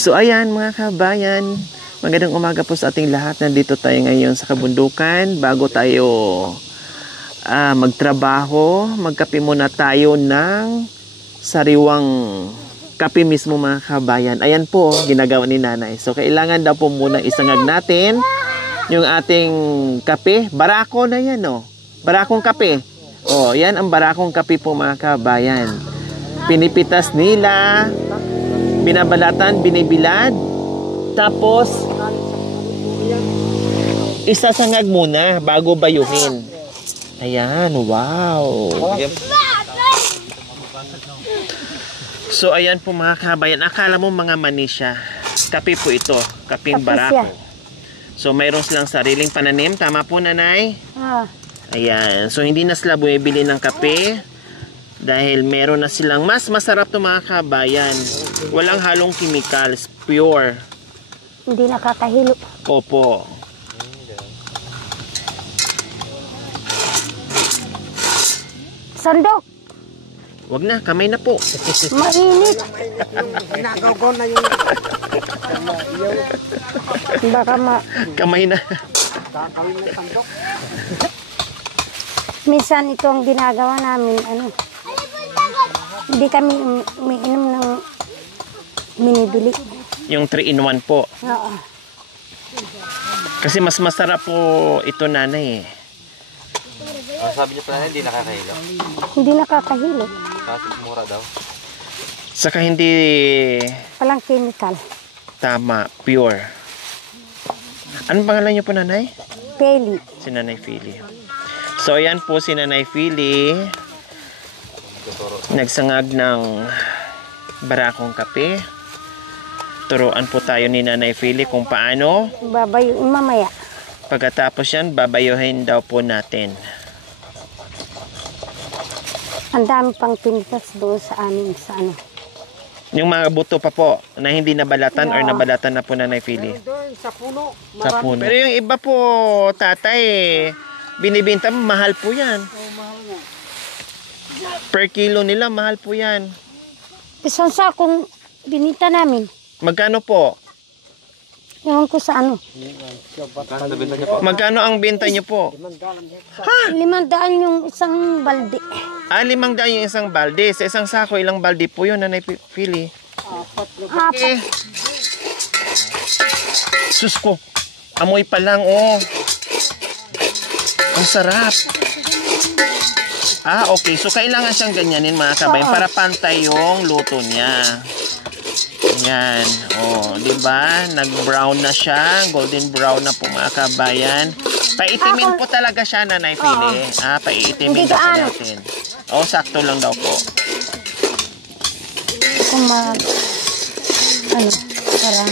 So ayan mga kabayan, magandang umaga po sa ating lahat. Nandito tayo ngayon sa kabundukan. Bago tayo magtrabaho, magkape muna tayo ng sariwang kape mismo mga kabayan. Ayan po, ginagawa ni nanay. So kailangan daw po muna isangag natin yung ating kape. Barako na yan, oh. Barakong kape. Oh, yan ang barakong kape po mga kabayan. Pinipitas nila, binabalatan, binibilad, tapos isasangag muna bago bayuhin. Ayan, wow. So ayan po mga kabayan, akala mo mga mani siya. Kape po ito, kapeng barako. So mayroon silang sariling pananim, tama po nanay? Ayan, so hindi na sila bumibili ng kape dahil meron na silang mas masarap to mga kabayan. Walang halong chemicals, pure. Hindi nakakahilo. Opo. Sandok! Wag na, kamay na po. Mainit! Nagaw na yung Baka Kamay na. kakawin ng sandok. minsan ito ang ginagawa namin, hindi kami umiinom ng minibili. Yung 3-in-1 po. Oo. Kasi mas masarap po ito nanay eh. Ang sabi niyo pala hindi nakakahilo. Hindi nakakahilo. Kasi mura daw. Saka hindi Walang chemical. tama, pure. Anong pangalan niyo po nanay? Peli. Si Nanay Philly. So ayan po si Nanay Philly. Nagsangag ng barakong kape. Turuan po tayo ni Nanay Philly kung paano. Babayuin mamaya. Pagkatapos yan, babayuhin daw po natin. Ang dami pang pinitas doon sa amin sa Yung mga buto pa po na hindi nabalatan or nabalatan na po Nanay Philly. Sa puno. Sa puno. Pero yung iba po, tatay, binibinta mahal po yan. Per kilo nila, mahal po yan. Isang sakong binita namin. Magkano po? Ewan ko sa Magkano ang benta nyo po? 500 yung isang balde. 500 yung isang balde. Sa isang sako, ilang balde po yun, Nanay Philly? Apat. Sus ko, amoy pa lang, oh. Ang sarap. Okay. So, kailangan siyang ganyanin, mga kabayan, para pantay yung luto niya. Yan. Di ba? Nag-brown na siya. Golden brown na po, mga kabayan. Paitimin po talaga siya, Nanay Philly. Paitimin na po natin. Sakto lang daw po. Kung parang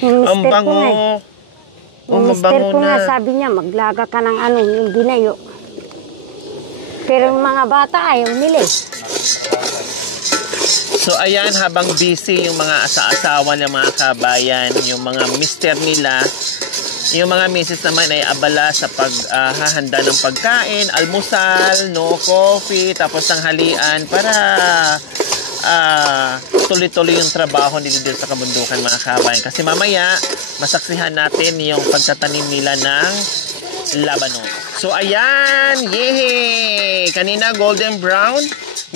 Ang bango. Mister ko nga, sabi niya, maglaga ka ng yung binayo. Pero yung mga bata ayaw nila. So ayan, habang busy yung mga asa-asawa ng mga kabayan, yung mga mister nila, yung mga misis naman ay abala sa paghahanda ng pagkain, almusal, coffee, tapos tanghalian para tuloy-tuloy yung trabaho nila dito sa kabundukan mga kabayan. Kasi mamaya, masaksihan natin yung pagtatanim nila ng labanon. So ayan, yehey! Kanina golden brown,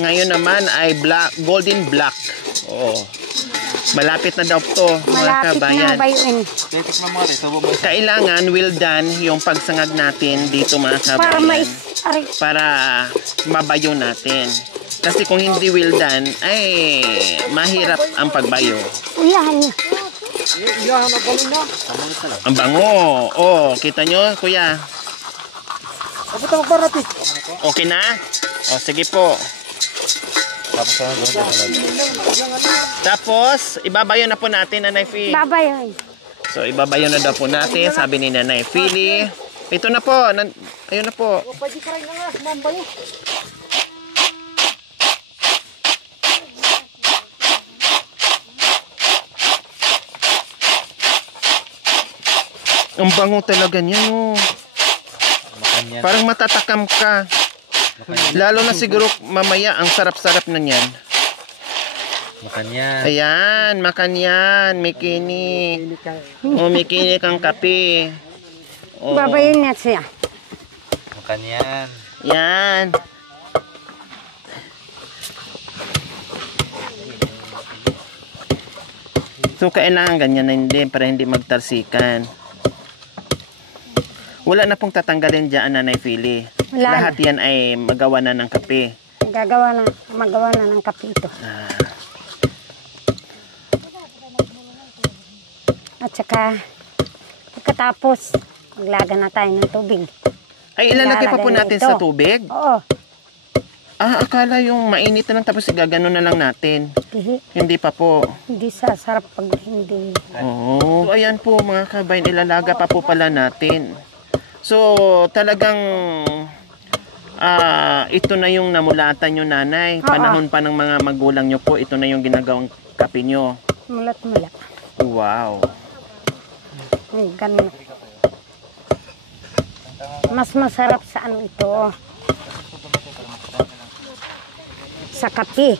ngayon naman ay golden black. Malapit na daw to mga kabayan. Kailangan well done yung pagsangag natin dito mga kabayan. Para mabayo natin. Kasi kung hindi well done, ay mahirap ang pagbayo. Uyahan niya. Ang bango. Kita nyo, kuya. Okay na? Sige po. Tapos, ibabayo na po natin, Nanay Philly. Babayoin. So, ibabayo na daw po natin, sabi ni Nanay Philly. Ito na po. Ayun na po. O, pwede ka rin nga, mambayo. Ang bango talaga niyan, oh. Makanyan. Parang matatakam ka. Lalo na siguro mamaya, ang sarap-sarap na niyan. Makanyan. Ayan, makan yan. May kini. Hindi ka. O, may kini kang kape. O, Babayin niya siya. Makanyan. yan. So, kailangan ganyan na hindi para hindi magtalsikan. Wala na pong tatanggalin dyan, Nanay Philly. Wala Lahat yan ay magawa na ng kape. Magawa na ng kape ito. At saka, pagkatapos, maglaga na tayo ng tubig. Ay, ilalagay pa po Ilalagay natin ito. sa tubig? Oo. Akala yung mainit na lang tapos igagano na lang natin. Hindi pa po. Hindi sasarap pag hindi. Oo. So, ayan po mga kabayan, ilalaga pa po pala natin. So, talagang ito na yung namulatan nyo, Nanay. Oo. Panahon pa ng mga magulang nyo po, ito na yung ginagawang kape nyo. Mulat-mulat. Wow. Ganun. Mas masarap sa ano ito. Sa kape.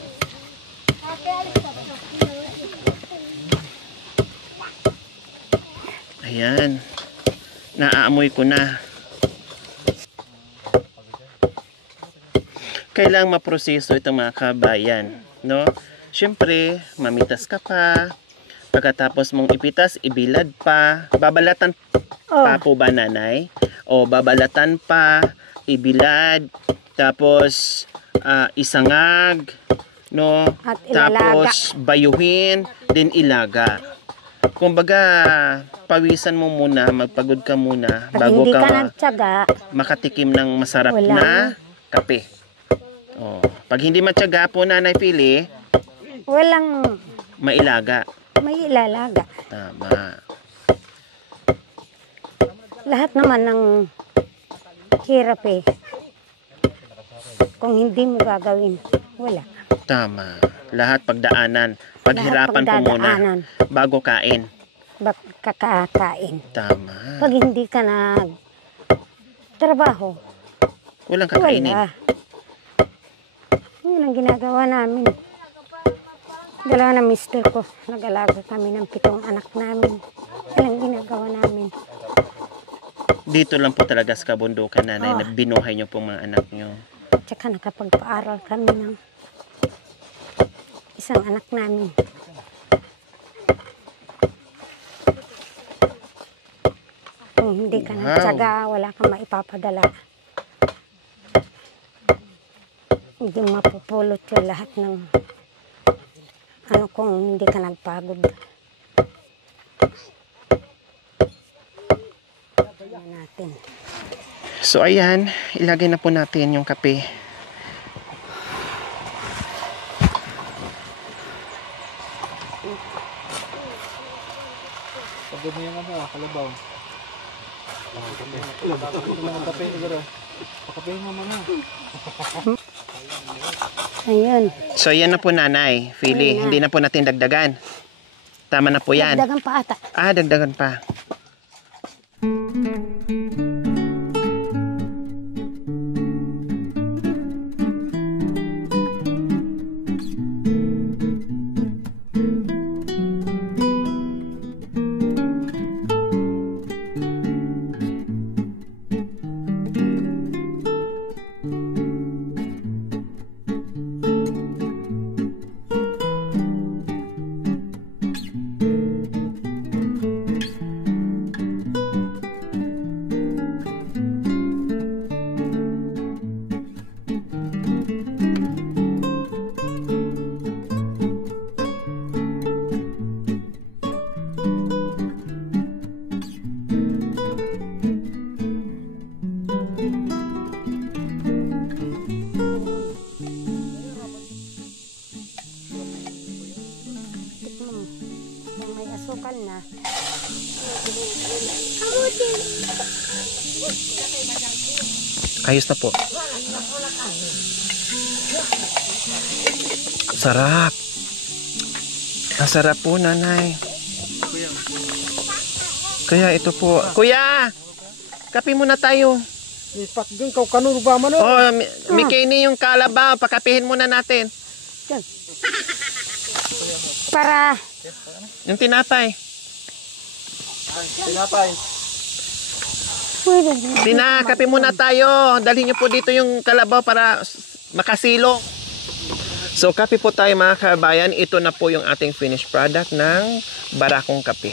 Ayan. Naaamoy ko na. Kailangang maproseso itong mga kabayan, no? Siyempre, mamitas ka pa. Pagkatapos mong ipitas, ibilad pa. Babalatan pa po ba, Nanay? O babalatan pa, ibilad, tapos isangag, no? At ilalaga. Tapos bayuhin, din ilaga. Kumbaga, pawisan mo muna, magpagod ka muna Pag bago hindi ka ka nagtyaga, makatikim ng masarap Wala. na kape. Oh, pag hindi matyaga po, Nanay Philly, walang mailaga. may ilalaga. Tama. Lahat naman ng hirap eh. Kung hindi mo gagawin, wala. Tama. Lahat pagdaanan. Paghirapan Lahat po muna pagdadaanan. bago kain. Kakakain. Tama. Pag hindi ka trabaho, Walang kakainin. wala. Yun ang ginagawa namin. Dalawa na mister ko. Nag-alaga kami ng 7 anak namin. Yan ang ginagawa namin. Dito lang po talaga sa kabundukan, Nanay, Oh. na binuhay niyo pong mga anak niyo. Tsaka nakapagpaaral kami ng isang anak namin. Kung hindi ka Wow. nagtsaga, wala kang maipapadala. Hindi mapupulot yung lahat ng kung hindi ka nagpagod. Ayan natin. So, ayan. Ilagay na po natin yung kape. Pagod mo yung kalabaw. Kape siguro. Pakapehin mo muna. Ayun. So, ayan na po, Nanay Philly. Ayan na. Hindi na po natin dagdagan. Tama na po yan. Dagdagan pa ata. Dagdagan pa. may asukal na. Ayos na po. Sarap. Ang sarap po, nanay. Kaya ito po. Kuya! Kape muna tayo. Ipat din kau kanur ba man Oh, Mikini yung kalabaw. Pakapihin muna natin. Para Yung tinapay. Tinapay. pwede. Kape muna tayo. Dalhin niyo po dito yung kalabaw para makasilo. So, kape po tayo mga kabayan. Ito na po yung ating finished product ng barakong kape.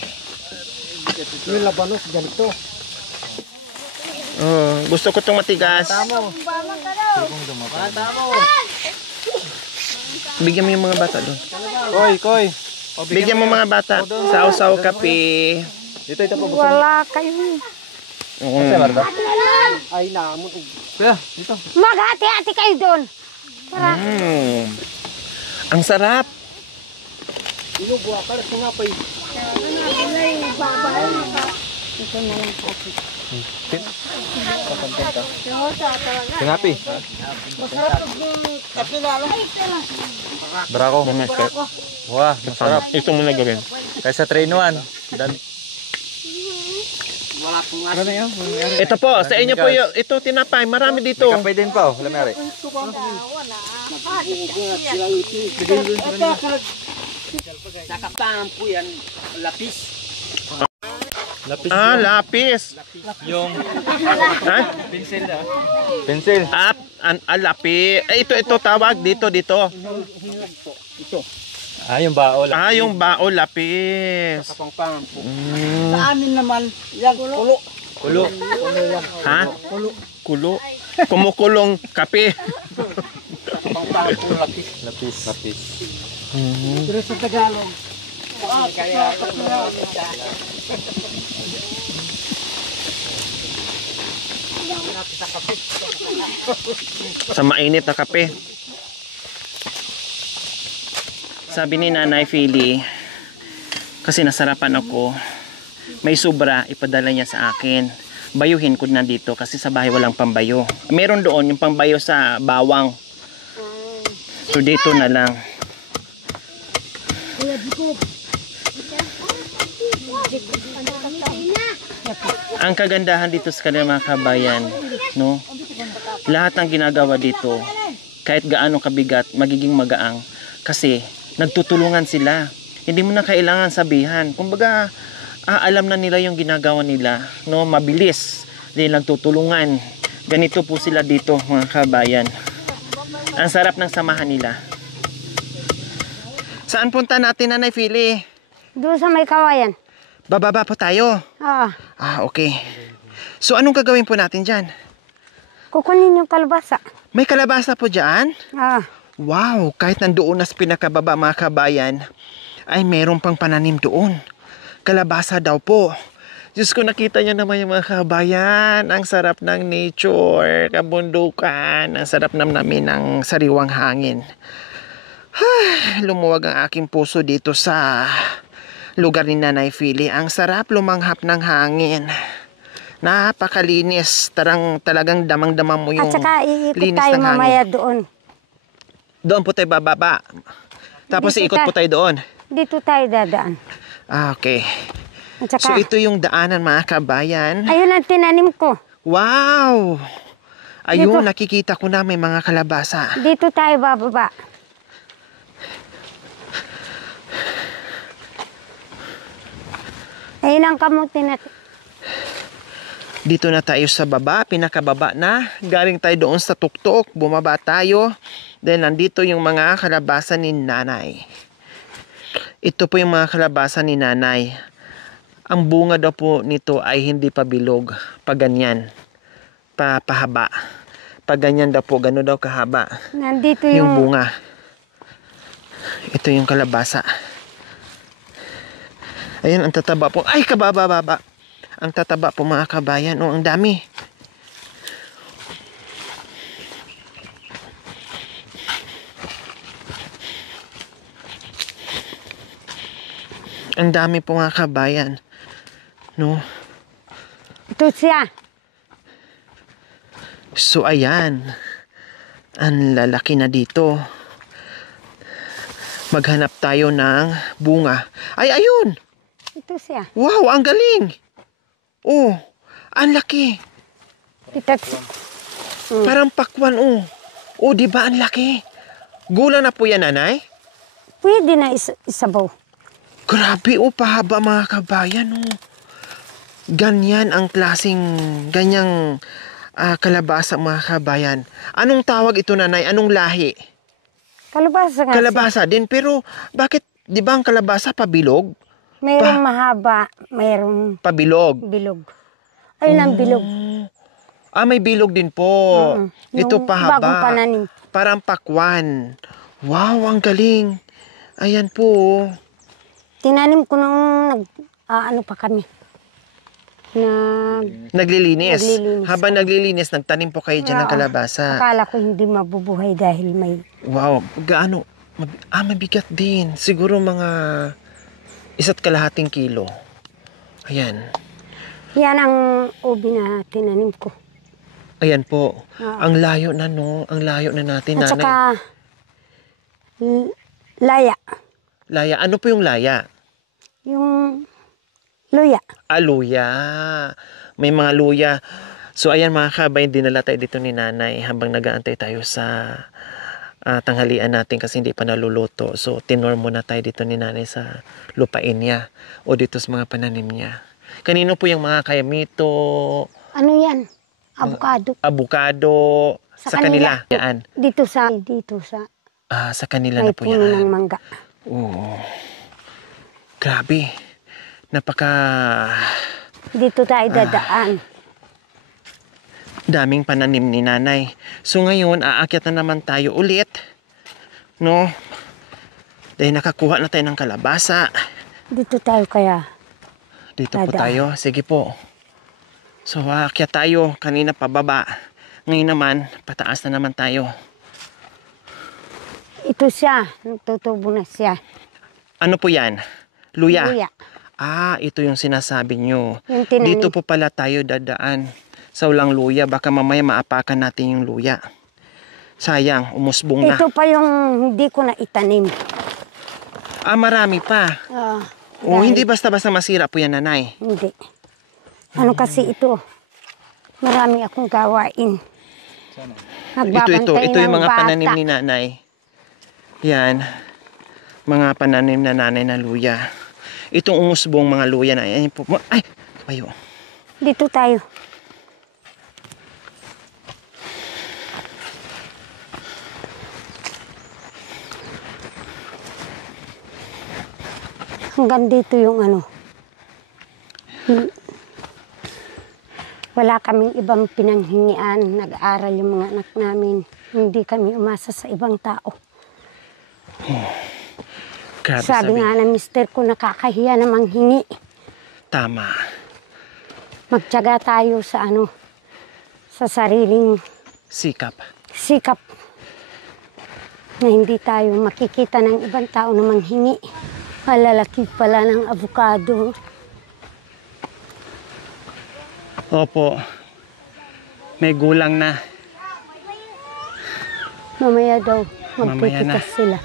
Yung labanos ganito. Oh, gusto ko itong matigas. Tamo. Bigyan mo yung mga bata doon. Koy. Bigyan mo mga bata. Sausaw kape. Dito ito po. Wala kayo. Ay namon. Kaya dito. Maghati-hati kayo doon. Para Ang sarap. Ino buwa ka sa ngapay. ito na lang kasi. Tinapi. Brako. Wah, masarap. Ito muna gawin. Kaysa 3-in-1. Ano na yun? Ito po, sa inyo po yung, ito tinapay. Marami dito. Kapay din pa, oh. Lamari. Lapis. Yung Ha? pencil na. Pencil. Lapis. Ito tawag dito. Yung bao. Yung bao lapis. Kapangpang po. Sa amin naman, yan, kulo. Kulo. Ha? Kulo. Kumukulong kape. Kapangpang po lapis. Lapis. Pero sa Tagalog. Sa mainit na kape. Sabi ni Nanay Philly, kasi nasarapan ako, may sobra, ipadala niya sa akin. Bayuhin ko na dito kasi sa bahay walang pambayo. Meron doon yung pambayo sa bawang. So dito na lang. Ang kagandahan dito sa kanila mga kabayan, no? Lahat ng ginagawa dito, kahit gaano kabigat, magiging magaang. Kasi nagtutulungan sila. Hindi mo na kailangan sabihan. Kumbaga, alam na nila yung ginagawa nila, no? Mabilis. Hindi nagtutulungan. Ganito po sila dito, mga kabayan. Ang sarap ng samahan nila. Saan punta natin, Nanay Philly? Doon sa may kawayan. Bababa po tayo. Oo. Okay. So, anong gagawin po natin dyan? Kukunin yung kalbasa. May kalabasa po dyan? Oo. Wow, kahit nandoon na sa pinakababa mga kabayan, ay meron pang pananim doon. Kalabasa daw po. Diyos ko, nakita nyo naman yung mga kabayan. Ang sarap ng nature, kabundukan. Ang sarap namin ng sariwang hangin. Lumuwag ang aking puso dito sa lugar ni Nanay Philly. Ang sarap lumanghap ng hangin. Napakalinis. Talagang damang-damang mo yung At saka iikot linis tayo ng hangin. mamaya doon. Doon po tayo bababa. Tapos Dito iikot po tayo doon. Dito tayo dadaan. Okay. At So saka, ito yung daanan mga kabayan. ayun ang tinanim ko. Wow! Ayun, Dito. nakikita ko na may mga kalabasa. Dito tayo bababa. Ayun ang kamuti na. Dito na tayo sa baba, pinakababa na. Galing tayo doon sa tuktok, bumaba tayo. Then nandito yung mga kalabasa ni Nanay. Ito po yung mga kalabasa ni Nanay. Ang bunga daw po nito ay hindi pa bilog. Pag ganyan. Pahaba. Pag ganyan daw po, gano'n daw kahaba. Nandito Yung yung, bunga. Ito yung kalabasa. Ayun, ang tataba po. Ay, kababa-baba. Ang tataba po mga kabayan. Oh, ang dami. Ang dami po mga kabayan. No? Ito siya. So, ayan. Ang lalaki na dito. Maghanap tayo ng bunga. Ay, ayun! Ito siya. Wow, ang galing! Oh, ang laki. Ito. Parang pakwan, oh. Oh, di ba ang laki? Gula na po yan, nanay? Pwede na isabaw. Grabe, oh, pahaba mga kabayan, oh. Ganyan ang klaseng, ganyang kalabasa mga kabayan. Anong tawag ito, nanay? Anong lahi? Kalabasa nga. Kalabasa din, pero bakit, di ba ang kalabasa pabilog? Mayroong mahaba, mayroong Pabilog. bilog. Ayun ang bilog. Ah, may bilog din po. Ito Yung pahaba. bagong pananim. Parang pakwan. Wow, ang galing. Ayan po. Tinanim ko nung ano pa kami. Naglilinis. Naglilinis. Habang naglilinis, nagtanim po kayo dyan ng Oo. kalabasa. Akala ko hindi mabubuhay dahil may... Wow, gaano? Mabigat din. Siguro mga 1.5 kilo. Ayan. Yan ang ubi na tinanim ko. Ayan po. Oo. Ang layo na, no? Ang layo na natin, At nanay. saka, laya. Laya. Ano po yung laya? Yung luya. Luya. May mga luya. So, ayan mga kabay, dinala tayo dito ni nanay habang nag-aantay tayo sa tanghalian natin kasi hindi pa naluluto. So, tinor muna tayo dito ni nanay sa lupain niya o dito sa mga pananim niya. Kanino po yung mga kayamito, Ano yan? Avocado. abukado, sa kanila. Yan. Dito sa... Sa kanila May na po puno yan. ng mangga. Oo. Grabe. Napaka Dito tayo dadaan. daming pananim ni nanay. So ngayon, aakyat na naman tayo ulit. No? Dahil nakakuha na tayo ng kalabasa. Dito tayo kaya. Dito po Dadaan. tayo. Sige po. So aakyat tayo. Kanina pababa. Ngayon naman, pataas na naman tayo. Ito siya. Tutubo na siya. Ano po yan? Luya? Luya. Ito yung sinasabi nyo. Yung tinanim. Dito po pala tayo dadaan sa ulang luya. Baka mamaya maapakan natin yung luya. Sayang, umusbong na. Ito pa yung hindi ko na itanim. Marami pa. Hindi basta-basta masira po yan, nanay. Hindi. Ano kasi ito? Marami akong gawain. Nagbabantay Ito yung ng mga bata. pananim ni nanay. Yan. Mga pananim na nanay na luya. Itong umusbong mga luya na yan po. Ay! Ayo. Dito tayo. Hanggang dito yung ano. Wala kaming ibang pinanghingian. Nag-aral yung mga anak namin. Hindi kami umasa sa ibang tao. Grabe Sabi nga ng mister ko, nakakahiya na manghingi. Tama. Magtiyaga tayo sa ano, sa sariling Sikap. sikap na hindi tayo makikita ng ibang tao na manghingi. Malalaki pala ng avocado. Opo. May gulang na. Mamaya daw, Mamaya na. magpipitas sila.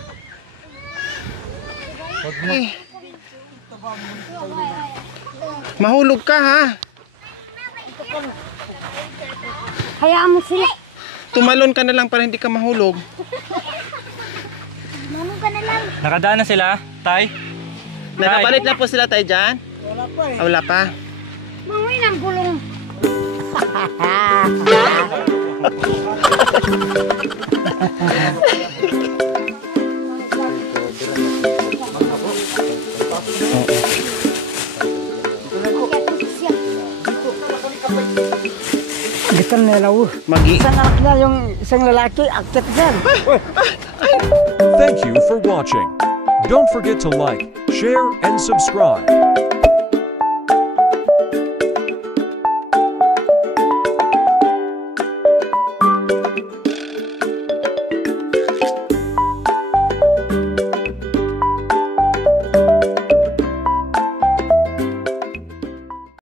Mahulog ka, ha? Hayaan mo sila. Tumalon ka na lang para hindi ka mahulog. Nakadaan na sila, Tay? Nakapalit na po sila tayo dyan? Wala pa eh. Wala pa? Mangoy ng bulong. Gitan nila Magi. Isang anak na yung isang lalaki, akit dyan. Thank you for watching. Don't forget to like, share, and subscribe.